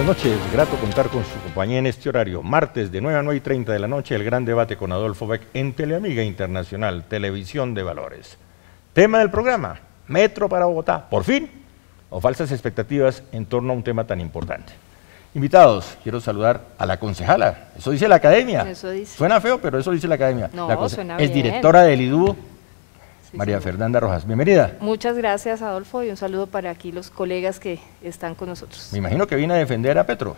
buenas noches. Grato contar con su compañía en este horario. Martes de 9 a 9:30 de la noche, el gran debate con Adolfo Beck en Teleamiga Internacional, Televisión de Valores. Tema del programa, Metro para Bogotá, por fin, o falsas expectativas en torno a un tema tan importante. Invitados, quiero saludar a la concejala, eso dice la academia. Eso dice. Suena feo, pero eso dice la academia. No, suena es bien. directora del IDU, Sí, María sí. Fernanda Rojas. Bienvenida. Muchas gracias, Adolfo, y un saludo para aquí los colegas que están con nosotros. Me imagino que viene a defender a Petro.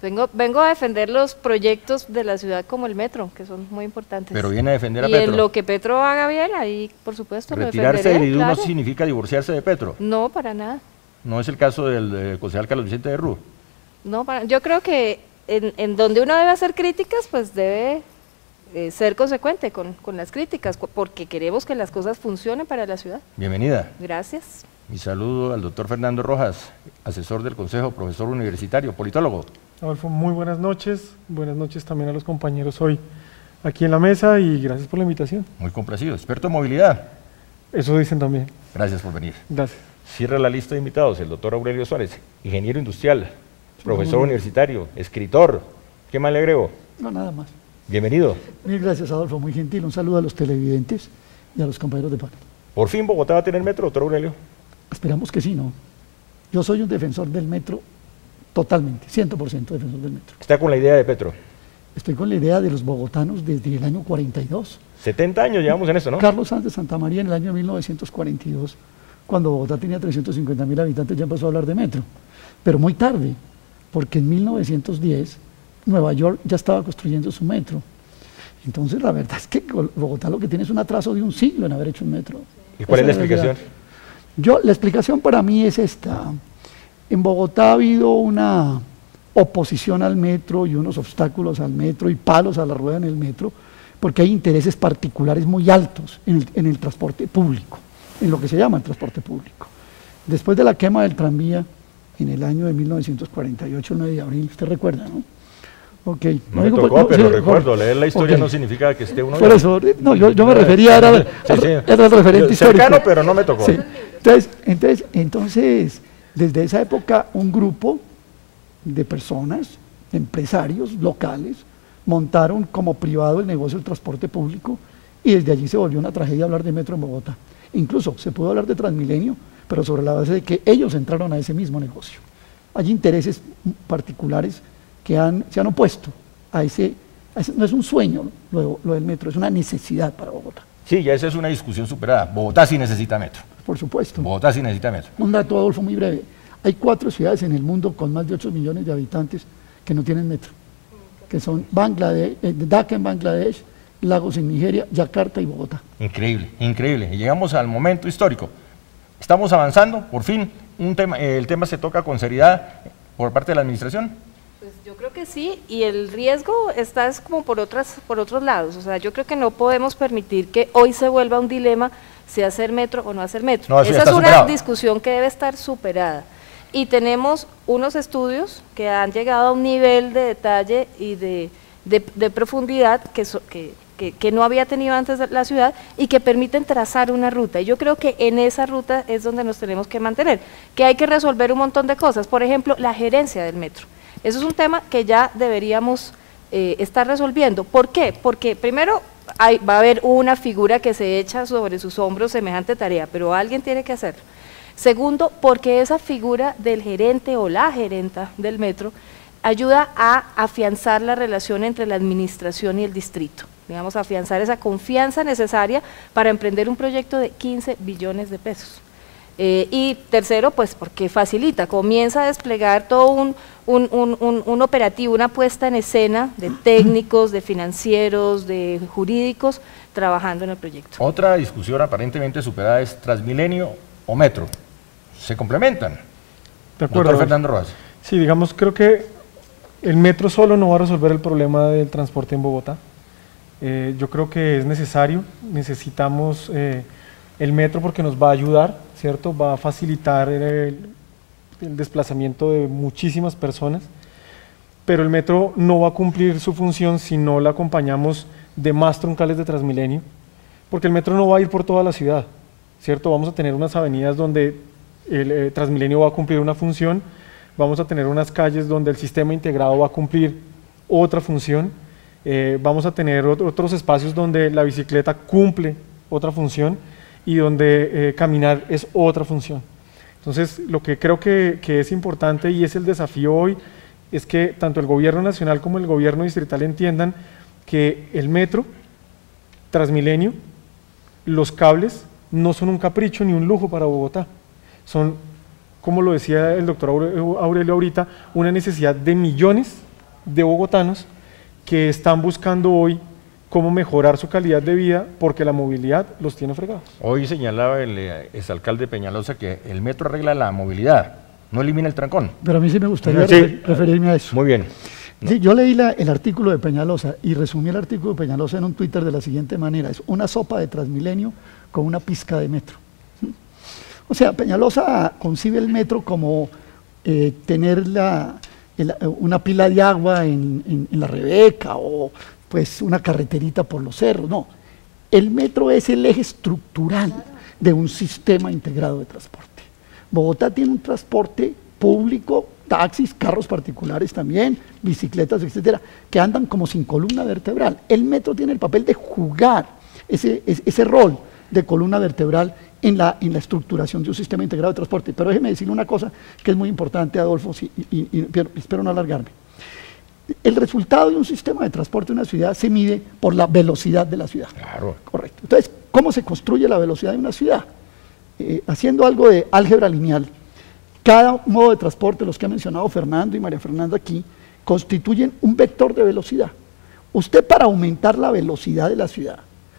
Vengo a defender los proyectos de la ciudad como el metro, que son muy importantes. Pero viene a defender a y Petro. en lo que Petro haga bien, ahí por supuesto lo Retirarse del defenderé, IDU no claro. significa divorciarse de Petro. No, para nada. No es el caso del concejal Carlos Vicente de Rú. No, yo creo que en donde uno debe hacer críticas, pues debe ser consecuente con las críticas, porque queremos que las cosas funcionen para la ciudad. Bienvenida. Gracias. Mi saludo al doctor Fernando Rojas, asesor del Consejo, profesor universitario, politólogo. Adolfo, muy buenas noches también a los compañeros hoy aquí en la mesa y gracias por la invitación. Muy complacido, experto en movilidad. Eso dicen también. Gracias por venir. Gracias. Cierra la lista de invitados el doctor Aurelio Suárez, ingeniero industrial, profesor universitario, escritor. ¿Qué más le agrego? No, nada más. Bienvenido. Mil gracias, Adolfo, muy gentil. Un saludo a los televidentes y a los compañeros de panel. ¿Por fin Bogotá va a tener metro, doctor Aurelio? Esperamos que sí, ¿no? Yo soy un defensor del metro totalmente, 100% defensor del metro. Está con la idea de Petro. Estoy con la idea de los bogotanos desde el año 42. 70 años llevamos en esto, ¿no? Carlos Sanz de Santa María en el año 1942, cuando Bogotá tenía 350.000 habitantes, ya empezó a hablar de metro. Pero muy tarde, porque en 1910 Nueva York ya estaba construyendo su metro. Entonces la verdad es que Bogotá lo que tiene es un atraso de un siglo en haber hecho un metro. ¿Y cuál es la Esa realidad. explicación? La explicación para mí es esta. En Bogotá ha habido una oposición al metro y unos obstáculos al metro y palos a la rueda en el metro, porque hay intereses particulares muy altos en el transporte público, en lo que se llama el transporte público. Después de la quema del tranvía en el año de 1948, el 9 de abril, usted recuerda, ¿no? Okay. No me tocó, pero recuerdo, leer la historia no significa que esté uno... Por eso, no, yo me refería, era el referente histórico. Cercano, pero no me tocó. Sí. Entonces, desde esa época, un grupo de personas, empresarios locales, montaron como privado el negocio del transporte público y desde allí se volvió una tragedia hablar de metro en Bogotá. Incluso se pudo hablar de Transmilenio, pero sobre la base de que ellos entraron a ese mismo negocio. Hay intereses particulares que se han opuesto a ese, no es un sueño lo del metro, es una necesidad para Bogotá. Sí, ya esa es una discusión superada. Bogotá sí necesita metro. Por supuesto. Bogotá sí necesita metro. Un dato, Adolfo, muy breve. Hay 4 ciudades en el mundo con más de 8 millones de habitantes que no tienen metro, que son Dhaka en Bangladesh, Lagos en Nigeria, Yakarta y Bogotá. Increíble, increíble. Y llegamos al momento histórico. Estamos avanzando, por fin, el tema se toca con seriedad por parte de la administración. Pues yo creo que sí, y el riesgo está es como por otros lados. O sea, yo creo que no podemos permitir que hoy se vuelva un dilema si hacer metro o no hacer metro. No, eso Esa ya es está una superado. discusión que debe estar superada. Y tenemos unos estudios que han llegado a un nivel de detalle y de profundidad que no había tenido antes la ciudad y que permiten trazar una ruta. Y yo creo que en esa ruta es donde nos tenemos que mantener, que hay que resolver un montón de cosas. Por ejemplo, la gerencia del metro. Eso es un tema que ya deberíamos estar resolviendo. ¿Por qué? Porque primero va a haber una figura que se echa sobre sus hombros semejante tarea, pero alguien tiene que hacerlo. Segundo, porque esa figura del gerente o la gerenta del metro ayuda a afianzar la relación entre la administración y el distrito. Digamos, afianzar esa confianza necesaria para emprender un proyecto de 15 billones de pesos. Y tercero, pues porque facilita, comienza a desplegar todo un operativo, una puesta en escena de técnicos, de financieros, de jurídicos, trabajando en el proyecto. Otra discusión aparentemente superada es Transmilenio o metro. ¿Se complementan? De acuerdo. Doctor Fernando Rojas. Sí, digamos, creo que el metro solo no va a resolver el problema del transporte en Bogotá. Yo creo que es necesario, necesitamos el metro porque nos va a ayudar, ¿cierto? Va a facilitar el desplazamiento de muchísimas personas, pero el metro no va a cumplir su función si no la acompañamos de más troncales de Transmilenio, porque el metro no va a ir por toda la ciudad, ¿cierto? Vamos a tener unas avenidas donde el Transmilenio va a cumplir una función, vamos a tener unas calles donde el sistema integrado va a cumplir otra función, vamos a tener otros espacios donde la bicicleta cumple otra función y donde caminar es otra función. Entonces, lo que creo que es importante y es el desafío hoy es que tanto el gobierno nacional como el gobierno distrital entiendan que el metro, Transmilenio, los cables no son un capricho ni un lujo para Bogotá, son, como lo decía el doctor Aurelio ahorita, una necesidad de millones de bogotanos que están buscando hoy cómo mejorar su calidad de vida porque la movilidad los tiene fregados. Hoy señalaba el exalcalde Peñalosa que el metro arregla la movilidad, no elimina el trancón. Pero a mí sí me gustaría referirme a eso. Muy bien. Sí, yo leí el artículo de Peñalosa y resumí el artículo de Peñalosa en un Twitter de la siguiente manera: es una sopa de Transmilenio con una pizca de metro. O sea, Peñalosa concibe el metro como tener una pila de agua en la Rebeca o pues una carreterita por los cerros. No, el metro es el eje estructural de un sistema integrado de transporte. Bogotá tiene un transporte público, taxis, carros particulares también, bicicletas, etcétera, que andan como sin columna vertebral. El metro tiene el papel de jugar ese rol de columna vertebral en la estructuración de un sistema integrado de transporte. Pero déjeme decirle una cosa que es muy importante, Adolfo, y espero no alargarme. El resultado de un sistema de transporte de una ciudad se mide por la velocidad de la ciudad. Claro. Correcto. Entonces, ¿cómo se construye la velocidad de una ciudad? Haciendo algo de álgebra lineal. Cada modo de transporte, los que ha mencionado Fernando y María Fernanda aquí, constituyen un vector de velocidad. Usted, para aumentar la velocidad de la ciudad,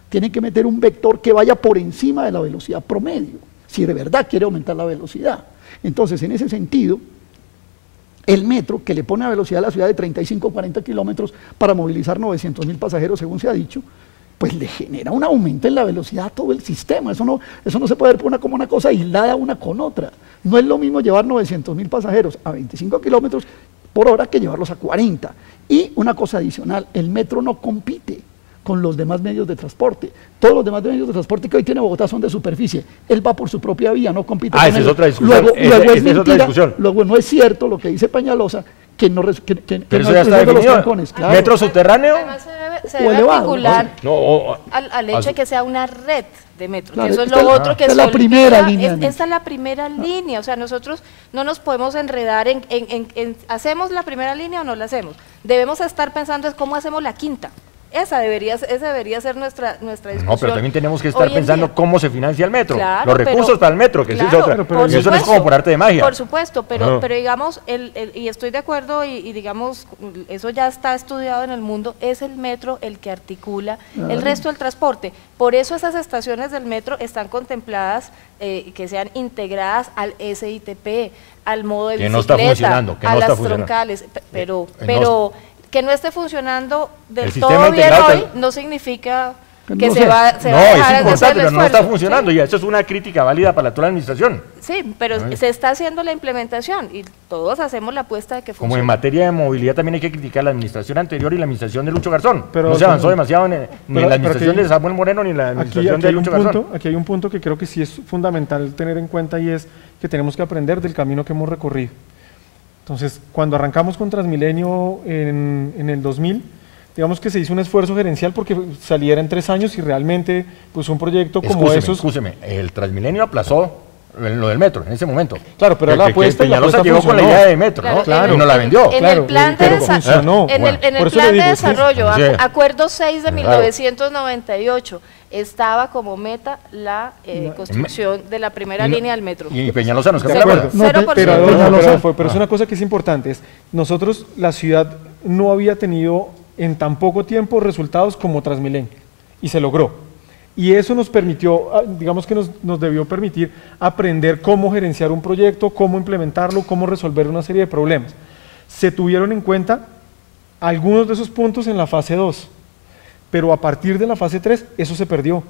tiene que meter un vector que vaya por encima de la velocidad promedio, si de verdad quiere aumentar la velocidad. Entonces, en ese sentido, el metro, que le pone a velocidad a la ciudad de 35 o 40 kilómetros para movilizar 900.000 pasajeros, según se ha dicho, pues le genera un aumento en la velocidad a todo el sistema. Eso no se puede ver como una cosa aislada una con otra. No es lo mismo llevar 900.000 pasajeros a 25 kilómetros por hora que llevarlos a 40. Y una cosa adicional, el metro no compite con los demás medios de transporte. Todos los demás medios de transporte que hoy tiene Bogotá son de superficie. Él va por su propia vía, no compite con esa él. es otra discusión. Luego es otra discusión. Luego no es cierto lo que dice Peñalosa, que no pero eso ya está definido. Los trancones, claro. ¿Metro subterráneo? Además se debe articular al hecho de que sea una red de metro. Claro, eso es lo otro que es la primera línea. Esta es la primera línea. O sea, nosotros no nos podemos enredar en ¿hacemos la primera línea o no la hacemos? Debemos estar pensando es cómo hacemos la quinta. Esa debería ser nuestra discusión. No, pero también tenemos que estar pensando cómo se financia el metro. Claro, los recursos para el metro, que claro, eso es otra. Y eso no es como por arte de magia. Por supuesto, pero digamos, y estoy de acuerdo, y digamos, eso ya está estudiado en el mundo, es el metro el que articula el resto del transporte. Por eso esas estaciones del metro están contempladas que sean integradas al SITP, al modo de bicicleta, no está funcionando, a las troncales, pero que no esté funcionando del todo bien hoy no significa que se va a dejar de hacer el pero no está esfuerzo. funcionando, y eso es una crítica válida para la actual administración. Sí, pero se está haciendo la implementación y todos hacemos la apuesta de que funcione. Como en materia de movilidad también hay que criticar la administración anterior y la administración de Lucho Garzón. Pero no se avanzó demasiado ni en la administración de Samuel Moreno ni en la administración de Lucho Garzón. Aquí hay un punto que creo que sí es fundamental tener en cuenta, y es que tenemos que aprender del camino que hemos recorrido. Entonces, cuando arrancamos con Transmilenio en el 2000, digamos que se hizo un esfuerzo gerencial porque saliera en 3 años y realmente pues un proyecto como esos... Escúcheme, el Transmilenio aplazó lo del metro en ese momento. Claro, pero la apuesta llegó con la idea de metro, ¿no? Claro, y no la vendió. En el plan de desarrollo, acuerdo 6 de 1998, estaba como meta la construcción de la primera línea del metro. Y Peñalosa nos de acuerdo. Pero es una cosa que es importante, nosotros, la ciudad no había tenido en tan poco tiempo resultados como Transmilenio, y se logró. Y eso nos permitió, digamos que nos debió permitir aprender cómo gerenciar un proyecto, cómo implementarlo, cómo resolver una serie de problemas. Se tuvieron en cuenta algunos de esos puntos en la fase 2, pero a partir de la fase 3 eso se perdió,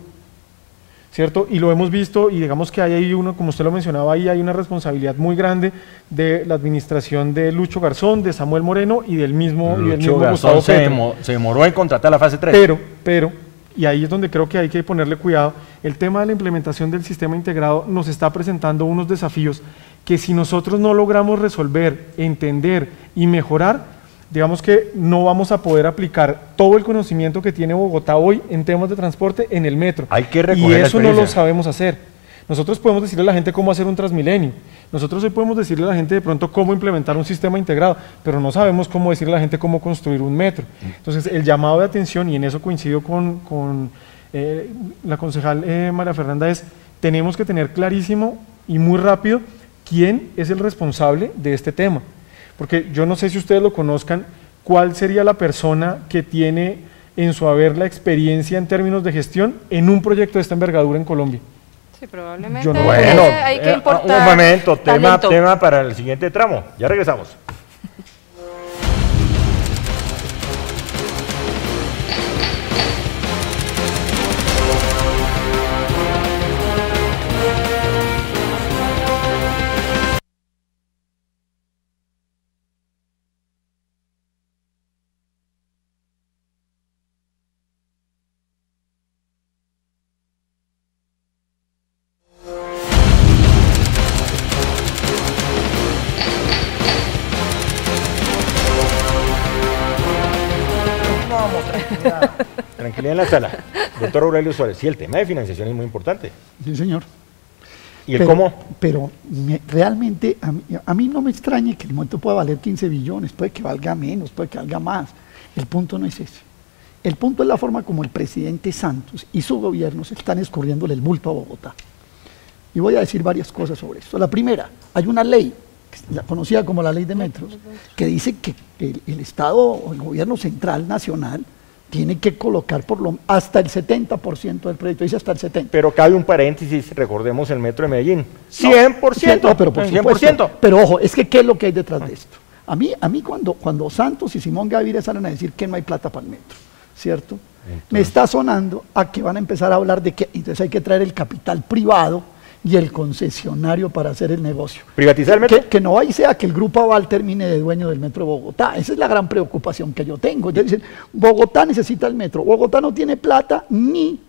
¿cierto? Y lo hemos visto, y digamos que hay ahí como usted lo mencionaba, ahí hay una responsabilidad muy grande de la administración de Lucho Garzón, de Samuel Moreno y del mismo Gustavo Petro. Se demoró en contratar la fase 3. Pero, y ahí es donde creo que hay que ponerle cuidado, el tema de la implementación del sistema integrado nos está presentando unos desafíos que si nosotros no logramos resolver, entender y mejorar, digamos que no vamos a poder aplicar todo el conocimiento que tiene Bogotá hoy en temas de transporte en el metro. Hay que recoger y la eso no lo experiencia. sabemos hacer. Nosotros podemos decirle a la gente cómo hacer un Transmilenio, nosotros hoy podemos decirle a la gente de pronto cómo implementar un sistema integrado, pero no sabemos cómo decirle a la gente cómo construir un metro. Entonces, el llamado de atención, y en eso coincido con la concejal María Fernanda, es tenemos que tener clarísimo y muy rápido quién es el responsable de este tema. Porque yo no sé si ustedes lo conozcan, cuál sería la persona que tiene en su haber la experiencia en términos de gestión en un proyecto de esta envergadura en Colombia. Sí, probablemente Yo no- Bueno, hay que importar un momento, talento. tema para el siguiente tramo. Ya regresamos. Vamos, tranquilidad. Tranquilidad en la sala. Doctor Aurelio Suárez, sí, el tema de financiación es muy importante. Sí, señor. ¿Y el cómo? Pero realmente a mí no me extrañe que el monto pueda valer 15 billones, puede que valga menos, puede que valga más. El punto no es ese. El punto es la forma como el presidente Santos y su gobierno se están escurriéndole el bulto a Bogotá. Y voy a decir varias cosas sobre esto. La primera, hay una ley, conocida como la ley de metros, que dice que el Estado o el gobierno central nacional tiene que colocar hasta el 70% del proyecto, dice hasta el 70%. Pero cabe un paréntesis, recordemos el metro de Medellín. 100%. No, pero por 100%. supuesto. Pero ojo, es que ¿qué es lo que hay detrás de esto? A mí cuando Santos y Simón Gaviria salen a decir que no hay plata para el metro, ¿cierto? Me está sonando a que van a empezar a hablar de que entonces hay que traer el capital privado y el concesionario para hacer el negocio. ¿Privatizar el metro? Que no ahí sea que el Grupo Aval termine de dueño del Metro de Bogotá. Esa es la gran preocupación que yo tengo. Ellos dicen, Bogotá necesita el metro. Bogotá no tiene plata, ni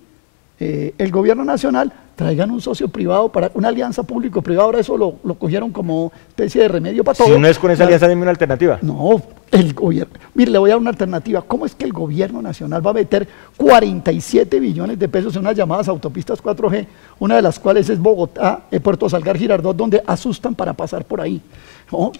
el gobierno nacional. Traigan un socio privado para una alianza público-privada. Ahora eso lo cogieron como especie de remedio para todo. Si no es con esa alianza, dime una alternativa. No, el gobierno. Mire, le voy a dar una alternativa. ¿Cómo es que el gobierno nacional va a meter 47 billones de pesos en unas llamadas autopistas 4G, una de las cuales es Bogotá, Puerto Salgar, Girardot, donde asustan para pasar por ahí? No,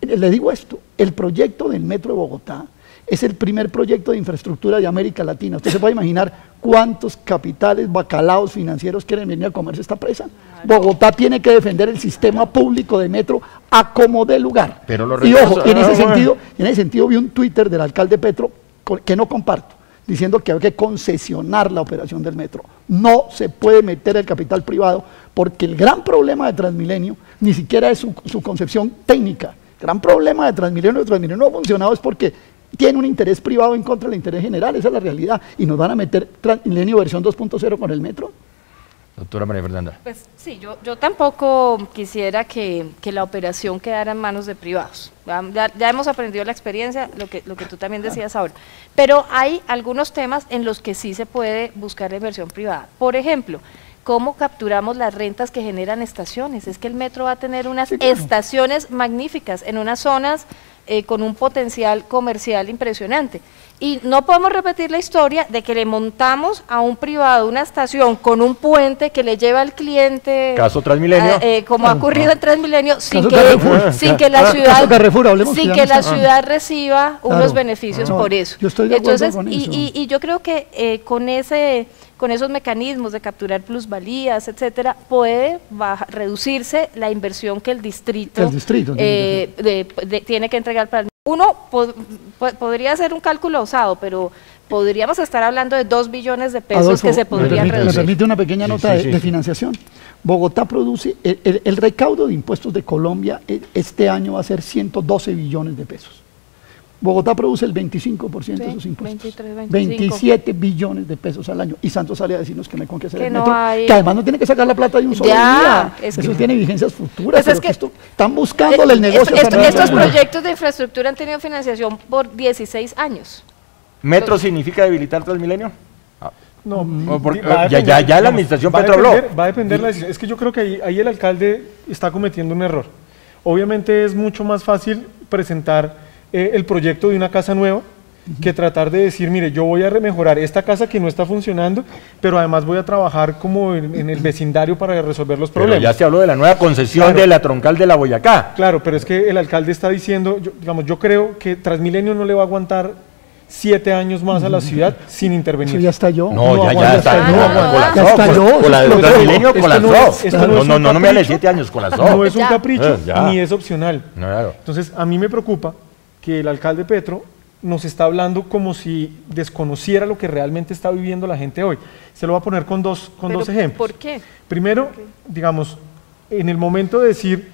le digo esto, el proyecto del Metro de Bogotá es el primer proyecto de infraestructura de América Latina. Usted se puede imaginar cuántos capitales, bacalaos financieros quieren venir a comerse esta presa. Bogotá tiene que defender el sistema público de metro a como dé lugar. Pero los Y ojo, recursos- en ese sentido vi un Twitter del alcalde Petro que no comparto, diciendo que hay que concesionar la operación del metro. No se puede meter el capital privado porque el gran problema de Transmilenio ni siquiera es su concepción técnica. El gran problema de Transmilenio no ha funcionado es porque tiene un interés privado en contra del interés general, esa es la realidad. Y nos van a meter Transmilenio versión 2.0 con el metro. Doctora María Fernanda. Pues sí, yo tampoco quisiera que la operación quedara en manos de privados. Ya hemos aprendido la experiencia, lo que tú también decías ahora. Pero hay algunos temas en los que sí se puede buscar la inversión privada. Por ejemplo, ¿cómo capturamos las rentas que generan estaciones? Es que el metro va a tener unas estaciones magníficas en unas zonas con un potencial comercial impresionante. Y no podemos repetir la historia de que le montamos a un privado una estación con un puente que le lleva al cliente, Caso Transmilenio. como ha ocurrido en Transmilenio, sin Caso que, Carrefour. sin que la Caso ciudad, Carrefour, hablemos sin que que ya no la está. ciudad reciba unos Claro. beneficios No, por eso. yo estoy de acuerdo Entonces, con eso. y yo creo que con esos mecanismos de capturar plusvalías, etcétera, puede reducirse la inversión que el distrito, tiene que entregar para el. Uno podría hacer un cálculo osado, pero podríamos estar hablando de 2 billones de pesos Adolfo, que se podrían me reducir. permite una pequeña nota sí. de financiación. Bogotá produce, el recaudo de impuestos de Colombia este año va a ser 112 billones de pesos. Bogotá produce el 25% de sus impuestos. 23, 25. 27 billones de pesos al año. Y Santos sale a decirnos que no hay con qué hacer Que el no metro, hay. que además no tiene que sacar la plata de un solo Ya, día. es Eso que- tiene vigencias futuras. Pues es pero que- están buscándole el negocio. a Fernando Estos Simón. proyectos de infraestructura han tenido financiación por 16 años. ¿Metro significa debilitar Transmilenio? No, ya la administración Petro habló. Va a depender la decisión. Es que yo creo que ahí el alcalde está cometiendo un error. Obviamente es mucho más fácil presentar el proyecto de una casa nueva que tratar de decir, mire, yo voy a remejorar esta casa que no está funcionando, pero además voy a trabajar como en el vecindario para resolver los problemas. Pero ya se habló de la nueva concesión de la troncal de la Boyacá. Claro, pero es que el alcalde está diciendo, yo creo que Transmilenio no le va a aguantar 7 años más a la ciudad sin intervenir. Eso ya estalló. No, ya estalló. Con la de Transmilenio colapsó. No me hable de 7 años, colapsó. No es un capricho, ni es opcional. Claro. Entonces, a mí me preocupa que el alcalde Petro nos está hablando como si desconociera lo que realmente está viviendo la gente hoy. Se lo voy a poner con dos ejemplos. ¿Por qué? Primero, digamos, en el momento de decir,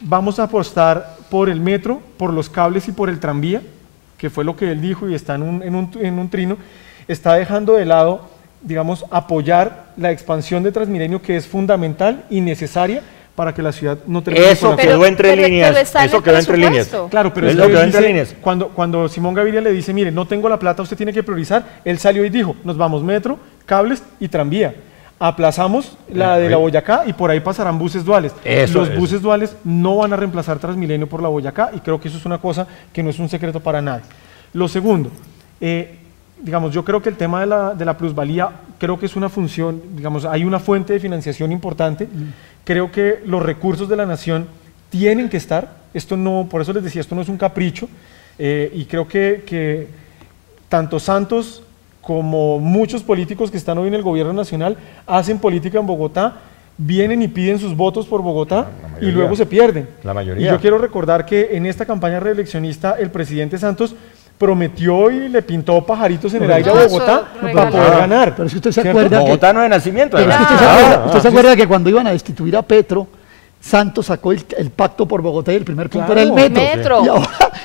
vamos a apostar por el metro, por los cables y por el tranvía, que fue lo que él dijo y está en un trino, está dejando de lado, digamos, apoyar la expansión de Transmilenio, que es fundamental y necesaria para que la ciudad no termine eso con la quedó entre líneas. Eso quedó entre líneas. Claro, pero eso quedó entre líneas. Cuando Simón Gaviria le dice, mire, no tengo la plata, usted tiene que priorizar, él salió y dijo, nos vamos metro, cables y tranvía. Aplazamos la de la Boyacá y por ahí pasarán buses duales. Los buses duales no van a reemplazar Transmilenio por la Boyacá y creo que eso es una cosa que no es un secreto para nadie. Lo segundo, digamos, yo creo que el tema de la plusvalía, creo que es una función, digamos, hay una fuente de financiación importante. Creo que los recursos de la nación tienen que estar, esto no, por eso les decía, esto no es un capricho, y creo que tanto Santos como muchos políticos que están hoy en el gobierno nacional hacen política en Bogotá, vienen y piden sus votos por Bogotá y luego se pierden. La mayoría. Y yo quiero recordar que en esta campaña reeleccionista el presidente Santos prometió y le pintó pajaritos en el aire a Bogotá para poder ganar. Pero si usted se acuerda Bogotá no es de nacimiento. Pero es que usted se acuerda que cuando iban a destituir a Petro, Santos sacó el pacto por Bogotá y el primer punto era el metro.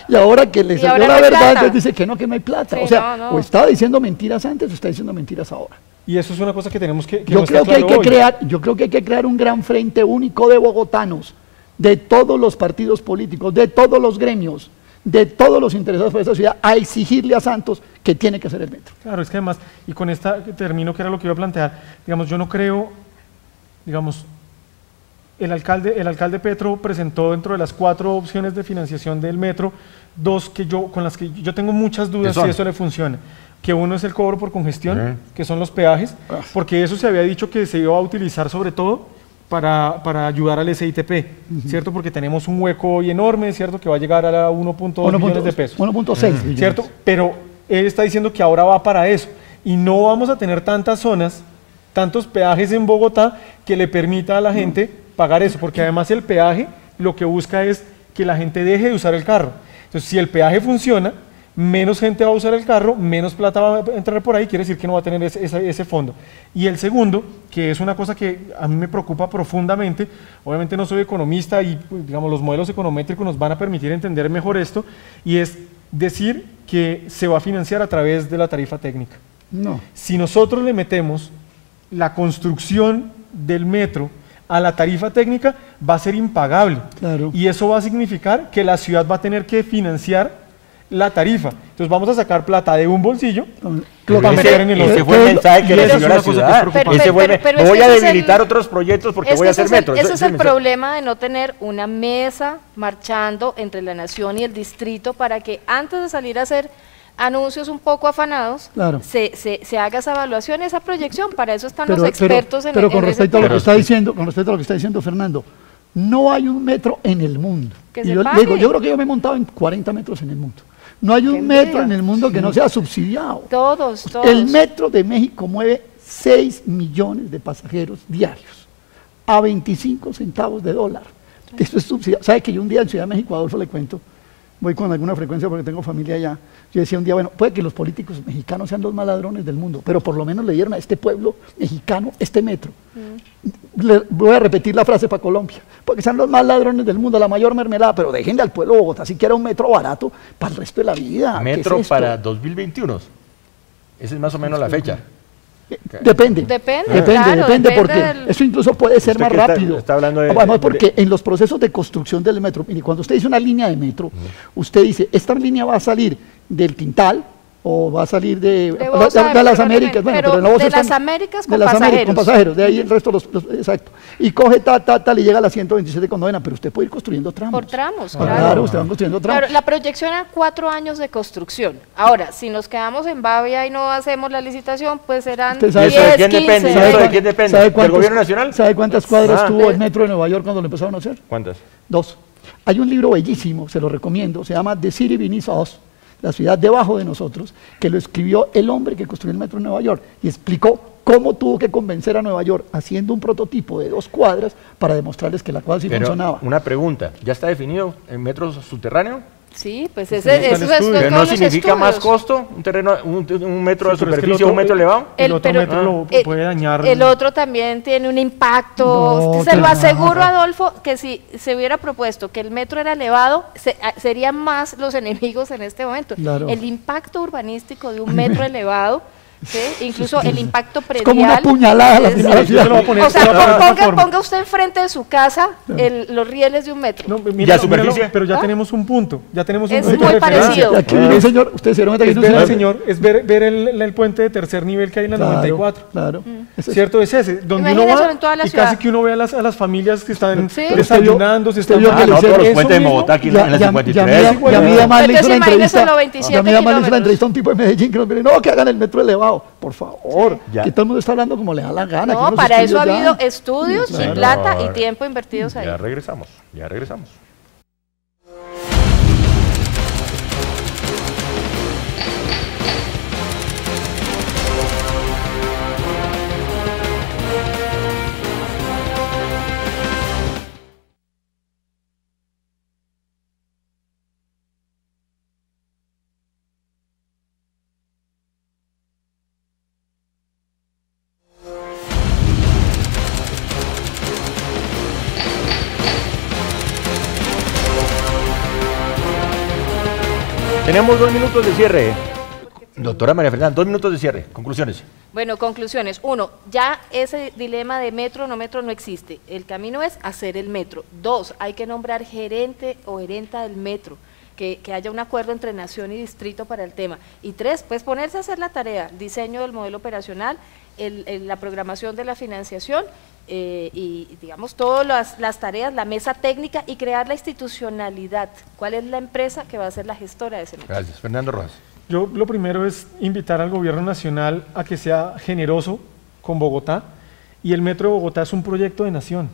Y ahora que le salió la verdad, entonces dice que no hay plata. Sí, o sea, o estaba diciendo mentiras antes o está diciendo mentiras ahora. Y eso es una cosa que tenemos que yo creo que hay que crear un gran frente único de bogotanos, de todos los partidos políticos, de todos los gremios, de todos los interesados por esta ciudad, a exigirle a Santos que tiene que hacer el metro. Claro, es que además, y con esta termino que era lo que iba a plantear, digamos, yo no creo, digamos, el alcalde Petro presentó dentro de las 4 opciones de financiación del metro, 2 con las que yo tengo muchas dudas si eso le funciona. Que uno es el cobro por congestión, que son los peajes, porque eso se había dicho que se iba a utilizar sobre todo para ayudar al SITP, ¿cierto? Porque tenemos un hueco hoy enorme, ¿cierto? Que va a llegar a 1.2 millones de pesos. 1.6 ¿cierto? Pero él está diciendo que ahora va para eso y no vamos a tener tantas zonas, tantos peajes en Bogotá que le permita a la gente pagar eso, porque además el peaje lo que busca es que la gente deje de usar el carro. Entonces, si el peaje funciona, menos gente va a usar el carro, menos plata va a entrar por ahí, quiere decir que no va a tener ese fondo. Y el segundo, que es una cosa que a mí me preocupa profundamente, obviamente no soy economista y digamos los modelos econométricos nos van a permitir entender mejor esto, y es decir que se va a financiar a través de la tarifa técnica. No. Si nosotros le metemos la construcción del metro a la tarifa técnica, va a ser impagable. Claro. Y eso va a significar que la ciudad va a tener que financiar la tarifa. Entonces vamos a sacar plata de un bolsillo para meter en el otro. Ese fue el mensaje que recibió la ciudad. Voy a debilitar otros proyectos porque voy a hacer metro. Ese es el problema de no tener una mesa marchando entre la nación y el distrito para que antes de salir a hacer anuncios un poco afanados, se haga esa evaluación, esa proyección. Para eso están los expertos en con respecto a lo que está diciendo Fernando, no hay un metro en el mundo. Yo creo que yo me he montado en 40 metros en el mundo. No hay un metro en el mundo que no sea subsidiado. Todos. El metro de México mueve 6 millones de pasajeros diarios a 25 centavos de dólar. Esto es subsidiado. ¿Sabe que yo un día en Ciudad de México, Adolfo, le cuento, voy con alguna frecuencia porque tengo familia allá, yo decía un día, bueno, puede que los políticos mexicanos sean los más ladrones del mundo, pero por lo menos le dieron a este pueblo mexicano este metro. Le voy a repetir la frase para Colombia, porque sean los más ladrones del mundo, la mayor mermelada, pero déjenle al pueblo de Bogotá siquiera un metro barato para el resto de la vida. Metro para 2021, esa es más o menos la fecha. Depende, porque eso incluso puede ser más rápido. Además, porque en los procesos de construcción del metro, mire, cuando usted dice una línea de metro, usted dice, esta línea va a salir del Quintal, o va a salir de Bosa, las Américas, bueno, pero no de las Américas con de las Américas, con pasajeros. pasajeros, de ahí el resto exacto. Y coge tal y llega a la 127 con novena, pero usted puede ir construyendo tramos. Por tramos, Claro, claro. usted va construyendo tramos. Claro, la proyección era 4 años de construcción. Ahora, si nos quedamos en Bavia y no hacemos la licitación, pues serán ¿Usted 10, sabe ¿Eso de quién 15. depende? ¿Sabe ¿Eso de cuán- quién depende? sabe ¿Del cuántos- gobierno nacional? ¿Sabe cuántas cuadras Ah. tuvo el metro de Nueva York cuando lo empezaron a hacer? ¿Cuántas? 2. Hay un libro bellísimo, se lo recomiendo, se llama The City Beneath Us, la ciudad debajo de nosotros, que lo escribió el hombre que construyó el metro de Nueva York y explicó cómo tuvo que convencer a Nueva York haciendo un prototipo de 2 cuadras para demostrarles que la cuadra sí Pero funcionaba. una pregunta, ¿ya está definido el metro subterráneo? Sí, pues Sí, ese, está el eso es estudio. ¿Pero todos no los significa más estudios. costo un terreno, un metro de Sí, pero es que el superficie, otro- un metro elevado? El otro pero- metro lo el- puede dañar. El otro también tiene un impacto. No, Se lo que aseguro, nada. Adolfo, que si se hubiera propuesto que el metro era elevado, serían más los enemigos en este momento. Claro. El impacto urbanístico de un metro elevado, ¿sí? Incluso el impacto Es predial. como una puñalada a la es- primera Yo se lo voy a poner- O sea, se lo voy a poner de esta forma. ponga usted enfrente de su casa los rieles de un metro. No, ¿Y la míralo, superficie? pero ya ¿Ah? tenemos un punto, ya tenemos un Es punto muy de referencia. parecido. Y aquí viene un señor, usted se dieron cuenta que Es viene ver, un al señor, es ver el puente de tercer nivel que hay en la Claro, 94. Claro. Ese es- ¿Cierto? Es ese, donde uno Imagínese va en toda la y ciudad. casi que uno ve a las familias que están Sí. desayunando, se Usted están vio que Ah, le no, hicieron todos los eso puentes de mismo. Bogotá aquí en Ya, la ya, 53. ya además le hizo Entonces, una imagínese entrevista. los 27 Ya además le hizo una kilómetros. entrevista a un tipo de Medellín que nos viene, no, que hagan el metro elevado. Por favor, Ya. que todo el mundo está hablando como le da la gana. que No, unos para eso ha estudios ya. habido estudios y Claro. plata y tiempo invertidos ahí. Ya regresamos, ya regresamos. Tenemos 2 minutos de cierre. Doctora María Fernanda, 2 minutos de cierre. Conclusiones. Bueno, conclusiones. 1, ya ese dilema de metro no existe. El camino es hacer el metro. 2, hay que nombrar gerente o gerenta del metro, que haya un acuerdo entre nación y distrito para el tema. Y 3, pues ponerse a hacer la tarea, diseño del modelo operacional, la programación de la financiación y digamos todas las tareas, la mesa técnica y crear la institucionalidad. ¿Cuál es la empresa que va a ser la gestora de ese metro? Gracias. Fernando Rojas. Yo lo primero es invitar al gobierno nacional a que sea generoso con Bogotá, y el Metro de Bogotá es un proyecto de nación.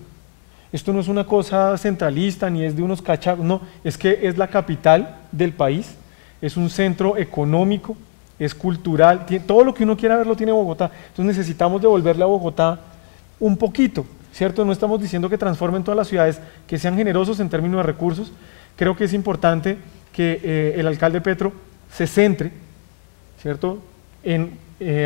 Esto no es una cosa centralista ni es de unos cachacos, no, es que es la capital del país, es un centro económico, es cultural, todo lo que uno quiera ver lo tiene Bogotá. Entonces necesitamos devolverle a Bogotá un poquito, ¿cierto? No estamos diciendo que transformen todas las ciudades, que sean generosos en términos de recursos. Creo que es importante que el alcalde Petro se centre, ¿cierto?, en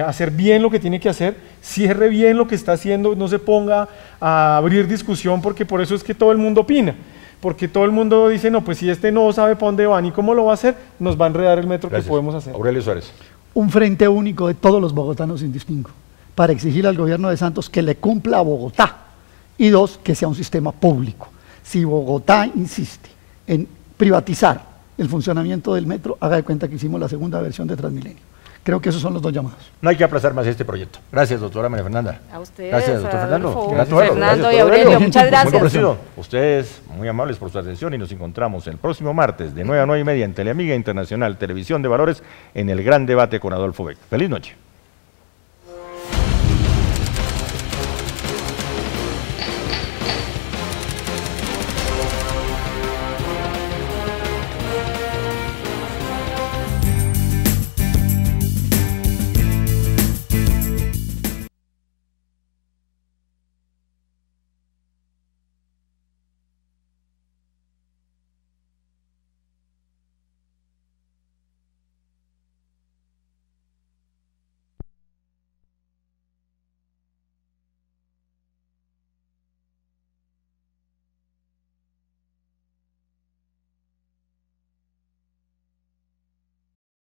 hacer bien lo que tiene que hacer, cierre bien lo que está haciendo, no se ponga a abrir discusión, porque por eso es que todo el mundo opina, porque todo el mundo dice, no, pues si este no sabe para dónde va ni cómo lo va a hacer, nos va a enredar el metro Gracias. que podemos hacer. Aurelio Suárez. Un frente único de todos los bogotanos sin distingo para exigir al gobierno de Santos que le cumpla a Bogotá y 2, que sea un sistema público. Si Bogotá insiste en privatizar el funcionamiento del metro, haga de cuenta que hicimos la segunda versión de Transmilenio. Creo que esos son los 2 llamados. No hay que aplazar más este proyecto. Gracias, doctora María Fernanda. A ustedes, Gracias, doctor Fernando. Adolfo, Gracias, Fernando y doctor Aurelio, muchas Muy gracias. complacido. Ustedes muy amables por su atención y nos encontramos el próximo martes de 9 a 9:30 en Teleamiga Internacional, Televisión de Valores, en el gran debate con Adolfo Beck. Feliz noche.